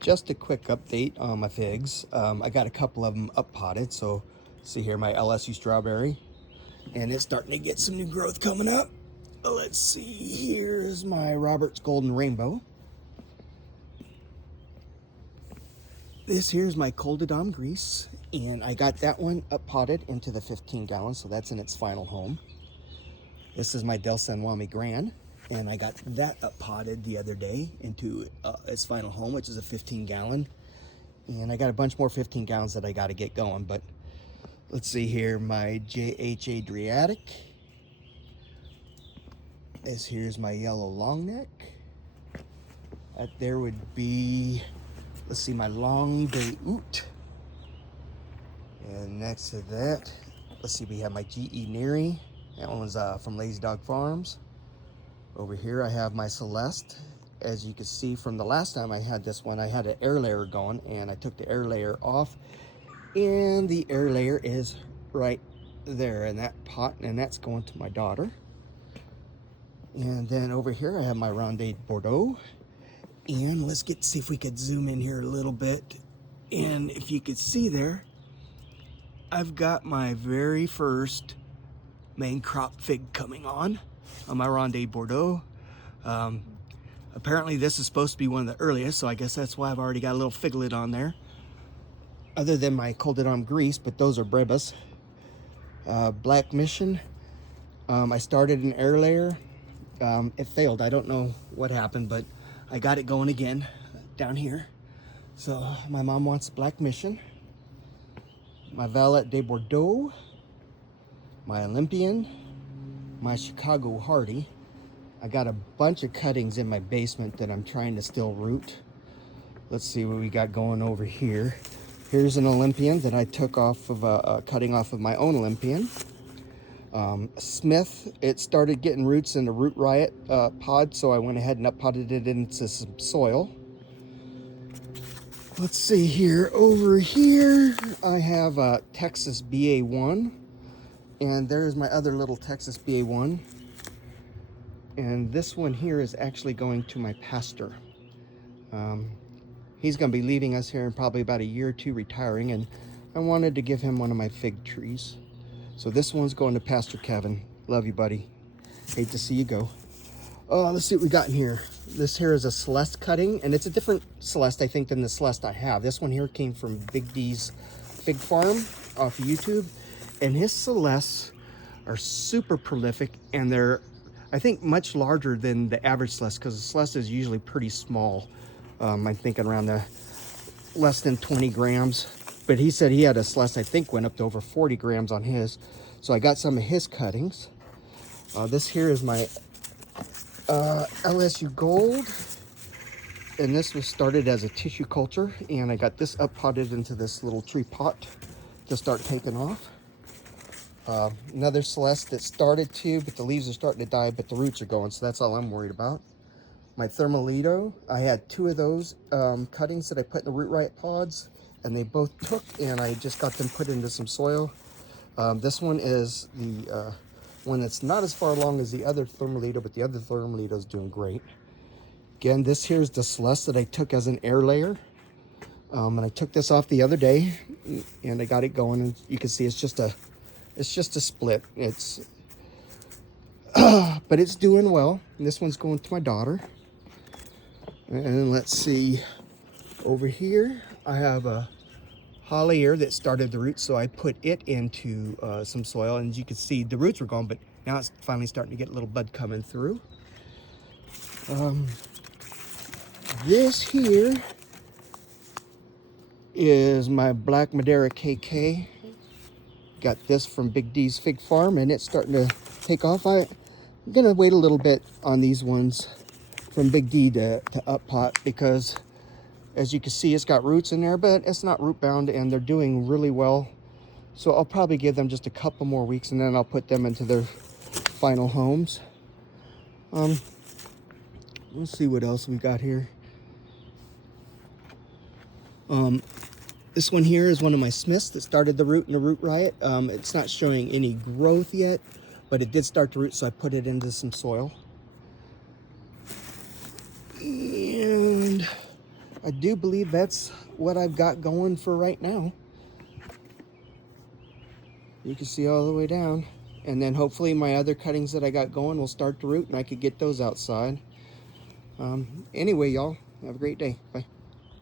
Just a quick update on my figs. I got a couple of them up potted. So see here, my LSU strawberry, and it's starting to get some new growth coming up. Let's see, here's my Robert's Golden Rainbow. This here's my Coldedom Grease, and I got that one up potted into the 15 gallons, so that's in its final home. This is my Del San Juan Grand, and I got that up potted the other day into its final home, which is a 15 gallon. And I got a bunch more 15 gallons that I got to get going, but let's see here, my JH Adriatic. Here's my yellow long neck. There would be, let's see, my long day oot. And next to that, let's see, we have my GE Neary. That one's from Lazy Dog Farms. Over here I have my Celeste. As you can see from the last time I had this one, I had an air layer going, and I took the air layer off, and the air layer is right there in that pot, and that's going to my daughter. And then over here I have my Ronde Bordeaux, and let's see if we could zoom in here a little bit. And if you could see there, I've got my very first main crop fig coming on my Ronde Bordeaux. Apparently this is supposed to be one of the earliest, so I guess that's why I've already got a little figlet on there. Other than my Coldedom Grease, but those are Bribus. Black Mission, I started an air layer. It failed. I don't know what happened, but I got it going again down here. So my mom wants Black Mission. My Valet de Bordeaux, my Olympian, my Chicago Hardy. I got a bunch of cuttings in my basement that I'm trying to still root. Let's see what we got going over here. Here's an Olympian that I took off of cutting off of my own Olympian. Smith, it started getting roots in the Root Riot pod, so I went ahead and up potted it into some soil. Let's see here. Over here, I have Texas BA1, and there's my other little Texas BA1. And this one here is actually going to my pastor. He's going to be leaving us here in probably about a year or two, retiring, and I wanted to give him one of my fig trees. So this one's going to Pastor Kevin. Love you, buddy. Hate to see you go. Let's see what we got in here. This here is a Celeste cutting, and it's a different Celeste, I think, than the Celeste I have. This one here came from Big D's Fig Farm off of YouTube, and his Celestes are super prolific, and they're, I think, much larger than the average Celeste, because the Celeste is usually pretty small. I'm thinking around the less than 20 grams. But he said he had a Celeste, I think, went up to over 40 grams on his. So I got some of his cuttings. This here is my LSU Gold. And this was started as a tissue culture. And I got this up potted into this little tree pot to start taking off. Another Celeste that started to, but the leaves are starting to die, but the roots are going. So that's all I'm worried about. My Thermalito, I had two of those cuttings that I put in the Root Riot pods, and they both took, and I just got them put into some soil. This one is the one that's not as far along as the other Thermalito, but the other Thermalito is doing great. Again, this here is the Celeste that I took as an air layer. And I took this off the other day, and I got it going, and you can see it's just a split. It's but it's doing well. And this one's going to my daughter. And let's see, over here I have a Hollier that started the roots, so I put it into some soil, and as you can see, the roots were gone, but now it's finally starting to get a little bud coming through. This here is my Black Madeira KK. Got this from Big D's Fig Farm, and it's starting to take off. I'm gonna wait a little bit on these ones from Big D to up pot, because as you can see, it's got roots in there, but it's not root bound, and they're doing really well. So I'll probably give them just a couple more weeks, and then I'll put them into their final homes. Let's see what else we got here. This one here is one of my Smiths that started the root in the Root Riot. It's not showing any growth yet, but it did start to root, so I put it into some soil. And I do believe that's what I've got going for right now. You can see all the way down. And then hopefully my other cuttings that I got going will start to root and I could get those outside. Anyway, y'all, have a great day. Bye.